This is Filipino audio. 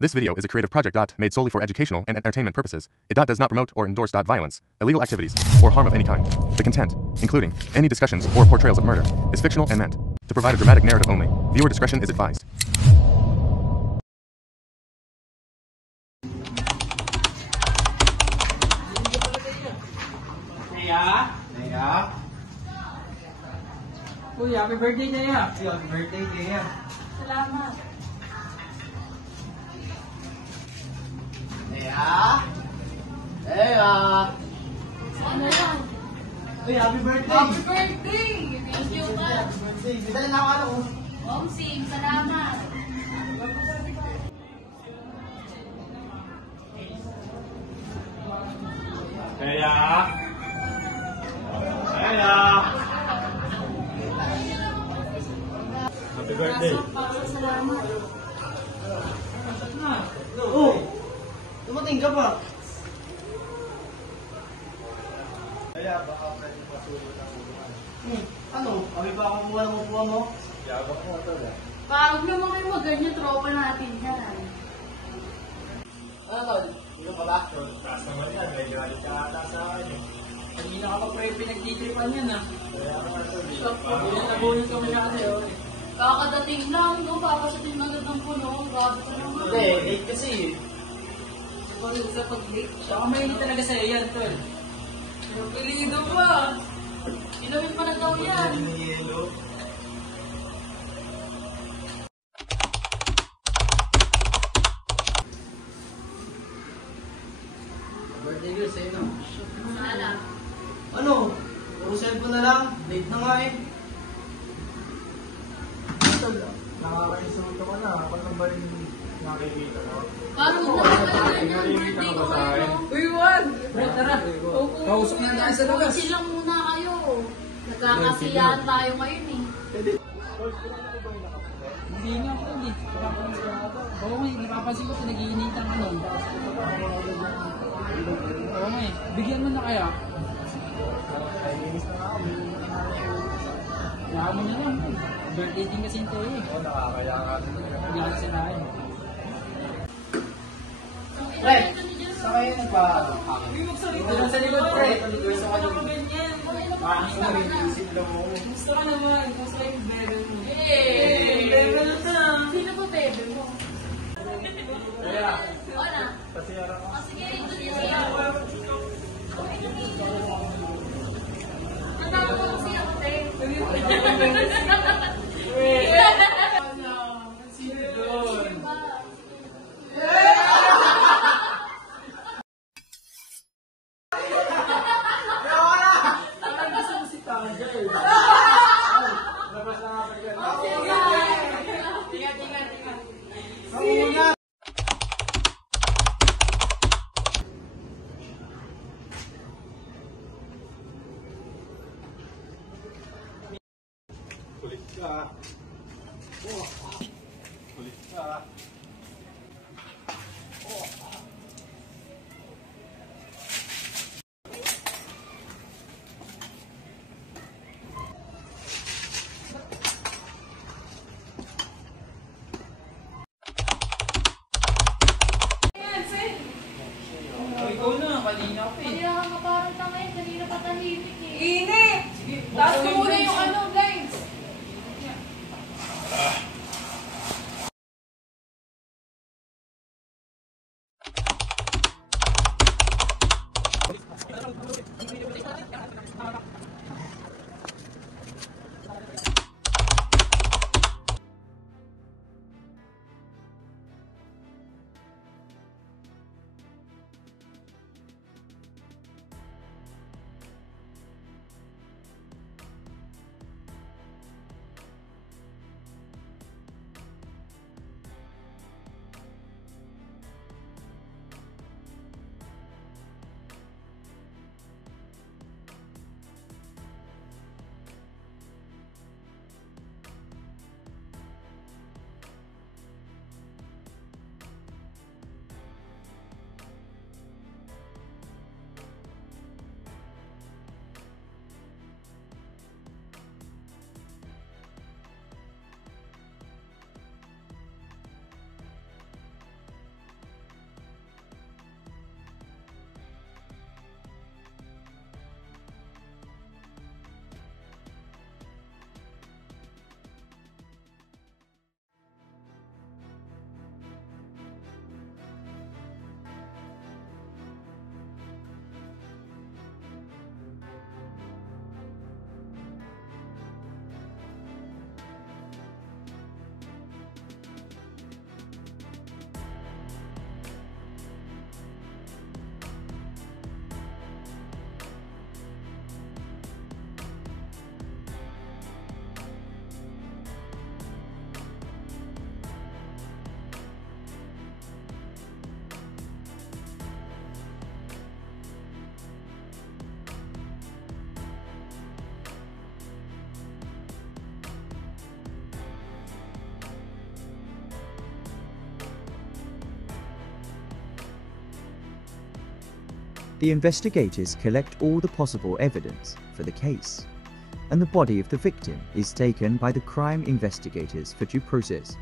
This video is a creative project made solely for educational and entertainment purposes. It does not promote or endorse violence, illegal activities, or harm of any kind. The content, including any discussions or portrayals of murder, is fictional and meant to provide a dramatic narrative only. Viewer discretion is advised. Naya? Uy, happy birthday, Naya! Happy birthday, Naya! Salamat. Naya? Naya! Ano yan? Uy, happy birthday! Happy birthday! Thank you, Happy man. birthday! Bidala na ako ano? Omsing, salamat. Naya! Naya! Happy birthday! Salamat. Oh! Dumating ka pa! Kaya baka pwede pasulot ang ulan. Ano? Kami ba ako kumuha ng upuan mo? Yabang mo ito ba? Pagod naman kayo mag-ganyan, tropa natin yan. Ano tol? Dito ka ba? Taas naman yan, medyo alit ka ata sa akin eh. Kanina ka pa pre pinagtitripan yan ah. Kaya nga ito, Nabunod ka masyado eh. Kakadating lang, no? Papasatin agad ng puno. Grabe ka naman. Hindi, late kasi eh. Pagod sa pag-late. Saka mahilig talaga sa'yo yan tol. Pilido pa. Inumin pa na daw yan. Yelo. Birthday girl sa'yo na. Wala. Ano? Puro cellphone na lang. Late na nga eh. nakaka-insulto ka na. Paano ba yung nakikita mo? Parang naman kayo ganyan. Nakikita Birthday ka ko ba sa akin? ano. Uy, wag! Bro, tara. Kausap na tayo sa labas. Sila muna kayo. Nagkakasiyahan tayo ngayon eh. Hindi nga ako hindi. Oo nga, napapansin ko pinag-iinitan ka nun. Oo nga eh. Bigyan mo na kaya. Kaya mo na lang. Birthday din kasi ito eh. Oo, nakakaya ka. Hindi ako sirahin. Pre, Sa kayo Dito lang sa likod, pre. Gusto ka lang. Bakit na may isip lang mo? Gusto ka naman, gusto ko yung bebe mo. Hey! Bebe na to. Sino ba bebe mo? Kaya, Ano? pasiyara ka. O sige, ito din siya. Ang tawag ko siya kasi. Sino doon? Ang gusto mo si Tanja eh. Labas na nga pa yan. Sino? Kulit ka. Kulit ka. Ikaw na, kanina pa eh. Kaya ka parang tangay, kanina pa tahimik eh. Init! Taas ko muna yung ano, blinds. The investigators collect all the possible evidence for the case, and the body of the victim is taken by the crime investigators for due process.